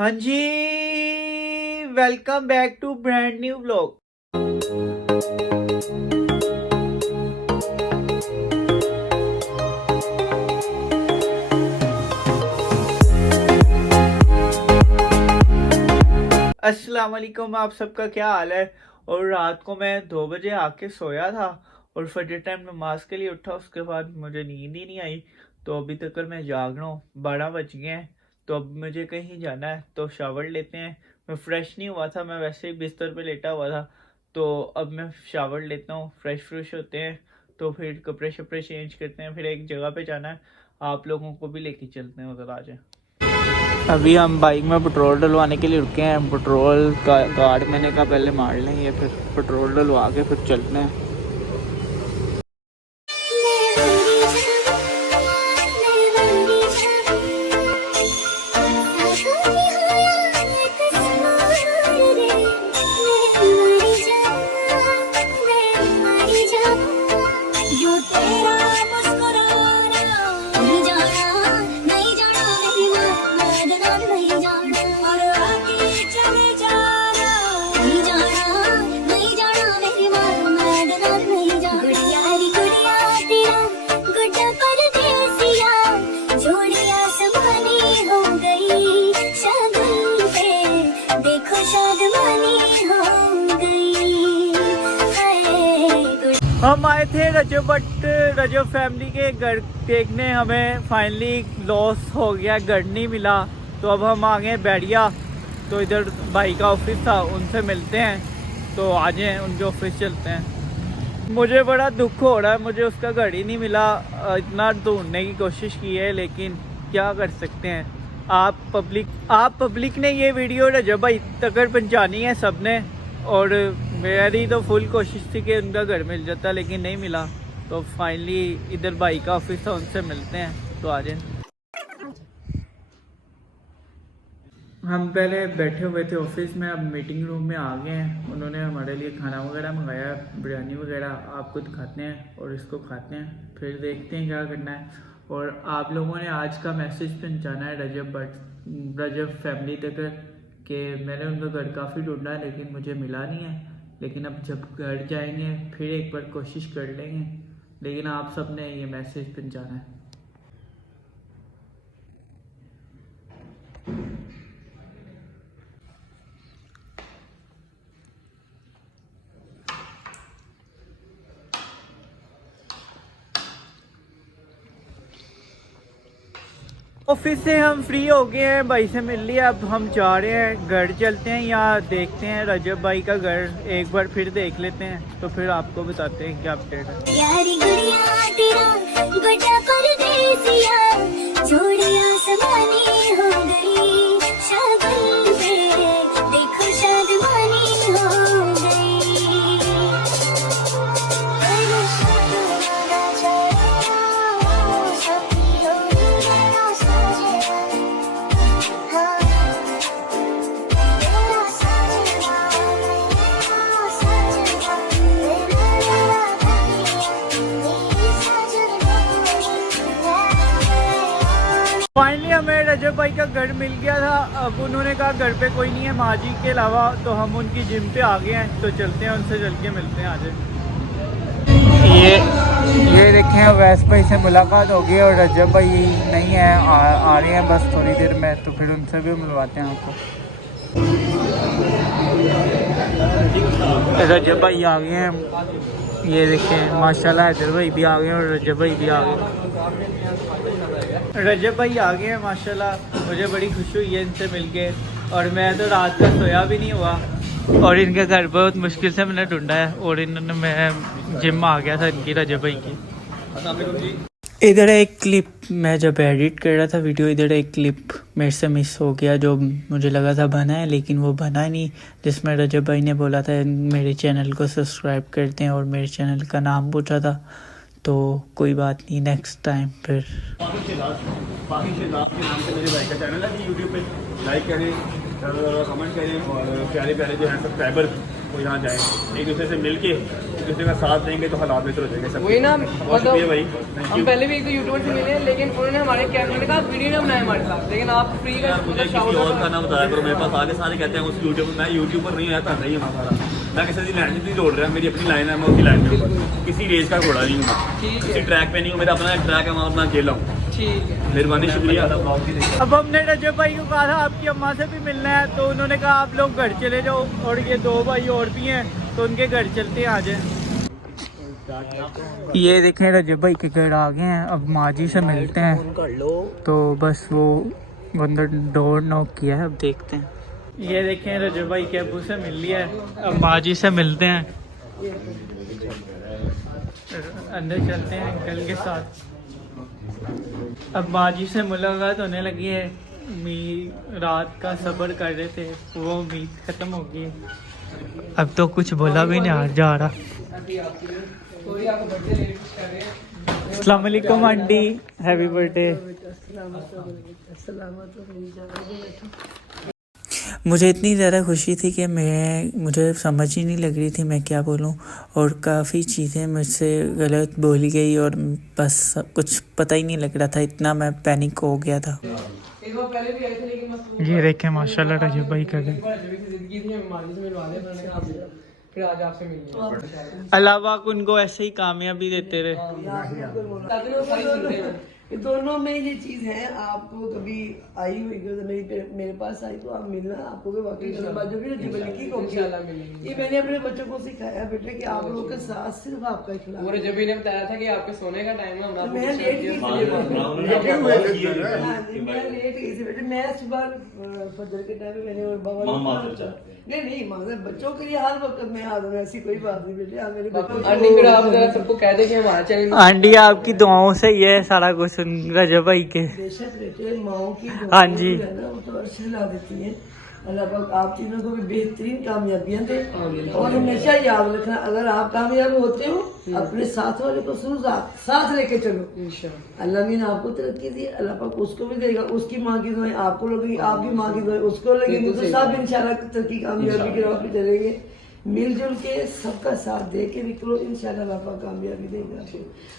हाँ जी, welcome back to brand new vlog. अस्सलाम वालेकुम, आप सबका क्या हाल है। और रात को मैं 2 बजे आके सोया था और फजर टाइम नमाज के लिए उठा। उसके बाद मुझे नींद ही नहीं आई, तो अभी तक मैं जाग रहा हूँ। 12 बज गए हैं, तो अब मुझे कहीं जाना है, तो शावर लेते हैं। मैं फ्रेश नहीं हुआ था, मैं वैसे ही बिस्तर पे लेटा हुआ था, तो अब मैं शावर लेता हूँ, फ्रेश होते हैं, तो फिर कपड़े शपड़े चेंज करते हैं, फिर एक जगह पे जाना है। आप लोगों को भी लेके चलते हैं, उधर आ जाए। अभी हम बाइक में पेट्रोल डलवाने के लिए रुके हैं। पेट्रोल का गार्ड मैंने कहा पहले मार लेंगे, फिर पेट्रोल डलवा के फिर चलते हैं। हम आए थे रजब, बट रजब फैमिली के घर देखने। हमें फाइनली लॉस हो गया, घर नहीं मिला, तो अब हम आ गए बैरिया। तो इधर भाई का ऑफिस था, उनसे मिलते हैं, तो आ जाए उनके ऑफिस चलते हैं। मुझे बड़ा दुख हो रहा है, मुझे उसका घर ही नहीं मिला। इतना ढूंढने की कोशिश की है, लेकिन क्या कर सकते हैं। आप पब्लिक ने ये वीडियो रजब भाई तक पहुँचानी है सबने, और मेरी तो फुल कोशिश थी कि उनका घर मिल जाता, लेकिन नहीं मिला। तो फाइनली इधर भाई का ऑफिस था, उनसे मिलते हैं, तो आ जाए। हम पहले बैठे हुए थे ऑफिस में, अब मीटिंग रूम में आ गए हैं। उन्होंने हमारे लिए खाना वगैरह मंगाया, बिरयानी वगैरह। आपको दिखाते हैं और इसको खाते हैं, फिर देखते हैं क्या करना है। और आप लोगों ने आज का मैसेज पहुंचाना है रजब फैमिली तक, कि मैंने उनका घर काफ़ी ढूंढा है लेकिन मुझे मिला नहीं है। लेकिन अब जब घर जाएंगे फिर एक बार कोशिश कर लेंगे, लेकिन आप सब ने ये मैसेज पहुंचाना है। ऑफिस से हम फ्री हो गए हैं, भाई से मिल लिया। अब हम जा रहे हैं घर, चलते हैं या देखते हैं रजब भाई का घर एक बार फिर देख लेते हैं, तो फिर आपको बताते हैं क्या अपडेट है। यारी गुड़िया तेरा बड़ा परदेसिया, जोड़ियां समानी हो गई शगुन पे, देखो शादमानी हो गई। फाइनली हमें रजब भाई का घर मिल गया था। अब उन्होंने कहा घर पे कोई नहीं है माँ जी के अलावा, तो हम उनकी जिम पे आ गए हैं, तो चलते हैं उनसे, चल के मिलते हैं आज। ये देखें, वैस भाई से मुलाकात होगी और रजब भाई नहीं है, आ रहे हैं बस थोड़ी देर में, तो फिर उनसे भी मिलवाते हैं आपको। रजब भाई आ गए हैं, ये देखें माशाल्लाह, हैदर भाई भी आ गए और रजब भाई भी आ गए। रजब भाई आ गए हैं माशाल्लाह, मुझे बड़ी खुशी हुई है इनसे मिलके। और मैं तो रात का सोया भी नहीं हुआ, और इनका घर बहुत मुश्किल से मैंने ढूंढा है, और इन्होंने, मैं जिम आ गया था इनकी, रजब भाई की। इधर एक क्लिप, मैं जब एडिट कर रहा था वीडियो, इधर एक क्लिप मेरे से मिस हो गया, जो मुझे लगा था बना है, लेकिन वो बना नहीं, जिसमें रजब भाई ने बोला था मेरे चैनल को सब्सक्राइब करते हैं, और मेरे चैनल का नाम पूछा था। तो कोई बात नहीं, नेक्स्ट टाइम फिर। के नाम से मेरे भाई का चैनल है यूट्यूब पे, लाइक करें, कमेंट करें, और प्यारे प्यारे जो है सब्सक्राइबर वो यहाँ जाएँ, एक दूसरे से मिल के एक दूसरे का साथ देंगे तो हालात बेहतर हो जाएंगे सब। वही ना, बहुत शुक्रिया भाई। हम पहले भी एक तो यूट्यूबर से मिले हैं, लेकिन उन्होंने हमारे कैमरे में कहा वीडियो ना बनाए हमारे साथ, लेकिन आप फ्री का मुझे किसी और का ना बताया करो, मेरे पास आगे सारे कहते हैं उस यूट्यूब मैं यूट्यूबर नहीं है, कर रही हूँ हमारा, मैं किसी की लाइन नहीं जोड़ रहा, मेरी अपनी लाइन है, मैं उसकी लाइन में हूँ, किसी रेस का घोड़ा नहीं हूँ मैं, किसी ट्रैक पे नहीं हूँ, मेरा अपना ट्रैक है, मैं अपना अकेला हूँ। ठीक है, मेहरबानी, शुक्रिया। अब हमने रजब भाई को कहा था आपकी अम्मा से भी मिलना है, तो उन्होंने कहा आप लोग घर चले जाओ, और ये 2 भाई और भी हैं तो उनके घर चलते हैं, आ जाए। ये देखें रजब भाई के घर आ गए हैं, अब माजी से मिलते हैं, तो बस वो अंदर डोर नॉक किया है, अब देखते हैं। ये देखें रजब भाई के अबू से मिल लिया है, अब माजी से मिलते हैं, अंदर चलते हैं अंकल के साथ। अब माजी से मुलाकात होने लगी है, रात का सब्र कर रहे थे, वो उम्मीद ख़त्म हो गई है, अब तो कुछ बोला भी नहीं जा रहा। अस्सलाम वालेकुम आंटी, हैप्पी बर्थडे। मुझे इतनी ज़्यादा खुशी थी कि मुझे समझ ही नहीं लग रही थी मैं क्या बोलूं, और काफ़ी चीज़ें मुझसे गलत बोली गई और बस कुछ पता ही नहीं लग रहा था, इतना मैं पैनिक हो गया था। ये देखें माशाल्लाह रजब भाई का घर, फिर आज आपसे मिलने अल्लाह पाक उनको ऐसे ही कामयाबी देते रहे। ये दोनों में ये चीज है, आप कभी आई हुई तो मेरे पास आई तो आप मिलना, आपको भी वाकई जो भी ये मैंने अपने बच्चों को सिखाया बेटे कि आप लोगों के साथ सिर्फ आपका खिलाफ। और जब ने बताया था कि आपके सोने का टाइम है, मैं लेट गई थी बेटे, मैं सुबह फजर के टाइम में मैंने बाबा नहीं मगर बच्चों के लिए हर वक्त मैं हाजिर हूं, ऐसी कोई बात नहीं बेटे। आप मेरे बच्चों आंटी फिर आप जरा सबको कह दे कि हमारा चैनल आंटी आपकी दुआओं से ये सारा कुछ रजब भाई के। बेशक बेटे, माओ की हाँ जी है ना, वो तो अर्श हिला देती है। अल्लाह पाक आप तीनों को भी बेहतरीन कामयाबियां दे, और हमेशा याद रखना अगर आप कामयाब होते हो अपने साथ वाले को साथ लेके चलो, अल्लाह मीन आपको तरक्की दी, अल्लाह पाक उसको भी देगा, उसकी माँ की दुआएं आपको लगेगी, आपकी माँ की दुआएं उसको लगेगी, तो सब इंशाल्लाह तरक्की कामयाबी की राह पे चलेंगे। मिलजुल के सबका साथ दे के निकलो, इंशाल्लाह अल्लाह पाक कामयाबी देगा।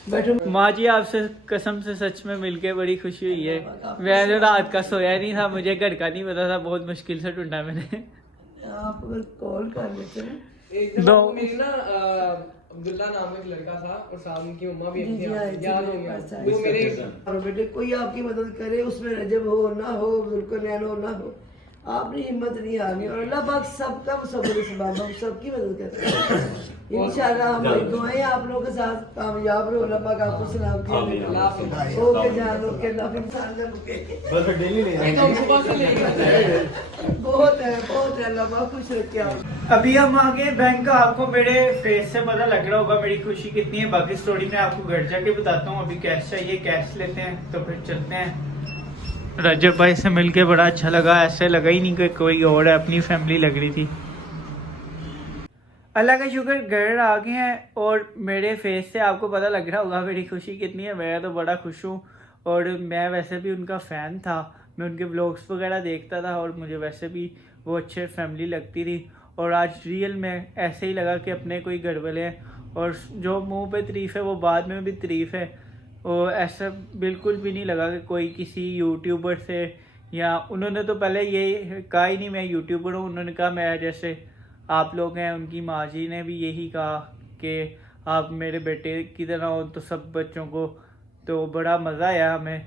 बैठो माँ जी, आपसे कसम से सच में मिलके बड़ी खुशी हुई है। मैं जो रात का सोया नहीं था, मुझे घर का नहीं पता था, बहुत मुश्किल से ढूंढा मैंने। आप अगर कॉल कर लेते हैं एक दो मेरी ना अब्दुल्ला नाम का एक लड़का था, और साथ उनकी उम्मा भी थी, याद हो गया तो मेरे बेटे कोई आपकी मदद करे, उसमें रजब हो ना हो, जुल्करनैन हो ना हो, आपने हिम्मत नहीं हारनी, और अल्लाह पाक सबका सब्र सबाब हम सबकी मदद करते हैं इंशाल्लाह। हमारी दुआएं आप लोगों के साथ कामयाब रहो, अल्लाह पाक आपको सलाम किया ओके जान ओके अल्लाह इंसान का बस डेली नहीं बहुत है अल्लाह पाक खुश रखे आप। अभी हम आगे बैंक का, आपको मेरे फेस से पता लग रहा होगा मेरी खुशी कितनी है, बाकी स्टोरी में आपको घर जाके बताता हूँ। अभी कैश चाहिए, कैश लेते हैं तो फिर चलते हैं। रजब भाई से मिलके बड़ा अच्छा लगा, ऐसे लगा ही नहीं कि कोई और है, अपनी फैमिली लग रही थी। अल्लाह का शुक्र घर आ गए हैं, और मेरे फेस से आपको पता लग रहा होगा मेरी खुशी कितनी है। मैं तो बड़ा खुश हूँ, और मैं वैसे भी उनका फ़ैन था, मैं उनके व्लॉग्स वगैरह देखता था, और मुझे वैसे भी वो अच्छे फैमिली लगती थी। और आज रियल में ऐसे ही लगा कि अपने कोई घर वाले हैं, और जो मुँह पे तारीफ़ है वो बाद में भी तारीफ़ है। और ऐसा बिल्कुल भी नहीं लगा कि कोई किसी यूट्यूबर से, या उन्होंने तो पहले ये कहा ही नहीं मैं यूट्यूबर हूँ, उन्होंने कहा मैं जैसे आप लोग हैं, उनकी माँ जी ने भी यही कहा कि आप मेरे बेटे की तरह हो, तो सब बच्चों को, तो बड़ा मज़ा आया हमें।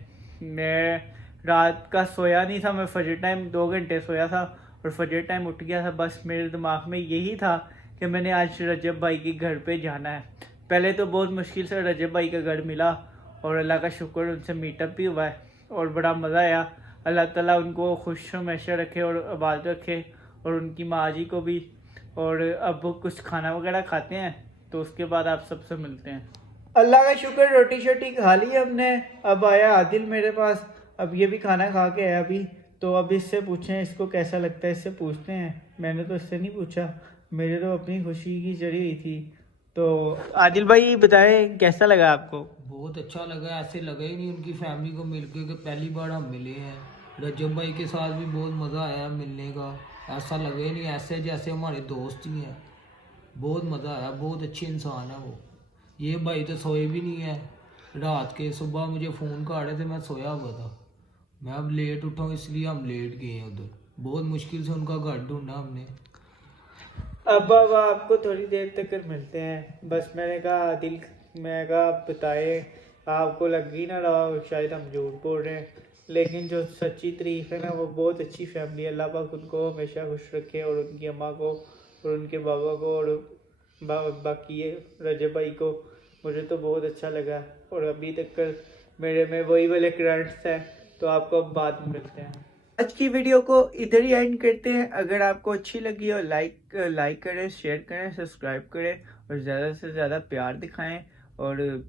मैं रात का सोया नहीं था, मैं फजर टाइम 2 घंटे सोया था और फजर टाइम उठ गया था। बस मेरे दिमाग में यही था कि मैंने आज रजब भाई के घर पे जाना है। पहले तो बहुत मुश्किल से रजब भाई का घर मिला, और अल्लाह का शुक्र उनसे मीटअप भी हुआ है, और बड़ा मज़ा आया। अल्लाह ताला उनको खुश हमेशा रखे और आबाद रखे, और उनकी माँ जी को भी। और अब कुछ खाना वगैरह खाते हैं, तो उसके बाद आप सबसे मिलते हैं। अल्लाह का शुक्र रोटी शोटी खा ली हमने। अब आया आदिल मेरे पास, अब ये भी खाना खा के आया अभी, तो अब इससे पूछें इसको कैसा लगता है, इससे पूछते हैं। मैंने तो इससे नहीं पूछा, मेरे तो अपनी खुशी की चढ़ी हुई थी। तो आदिल भाई बताएं कैसा लगा आपको? बहुत अच्छा लगा, ऐसे लगा ही नहीं उनकी फैमिली को मिलके कि पहली बार हम मिले हैं। रजब भाई के साथ भी बहुत मज़ा आया मिलने का, ऐसा लगा ही नहीं ऐसे जैसे हमारे दोस्त ही हैं। बहुत मज़ा आया, बहुत अच्छे इंसान है वो। ये भाई तो सोए भी नहीं है, रात के सुबह मुझे फ़ोन कर रहे थे, मैं सोया हुआ था। मैं अब लेट उठा हूँ इसलिए हम लेट गए हैं उधर, बहुत मुश्किल से उनका घर ढूंढा हमने। अब आपको थोड़ी देर तक कर मिलते हैं। बस मैंने कहा दिल, मैं कहा आप बताए, आपको लग ही ना रहा शायद हम झूठ बोल रहे हैं, लेकिन जो सच्ची तारीफ है ना, वो बहुत अच्छी फैमिली है। अल्लाह पाक उनको हमेशा खुश रखे, और उनकी अम्मा को और उनके बाबा को और बाकी ये रजब भाई को। मुझे तो बहुत अच्छा लगा, और अभी तक कर मेरे में वही वाले करंट्स हैं। तो आपको अब बाद में मिलते हैं। आज की वीडियो को इधर ही एंड करते हैं। अगर आपको अच्छी लगी हो लाइक करें, शेयर करें, सब्सक्राइब करें और ज़्यादा से ज़्यादा प्यार दिखाएं। और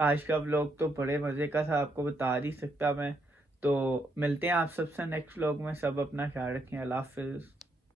आज का व्लॉग तो बड़े मज़े का था, आपको बता नहीं सकता मैं। तो मिलते हैं आप सबसे नेक्स्ट व्लॉग में। सब अपना ख्याल रखें। अल्लाह हाफिज़।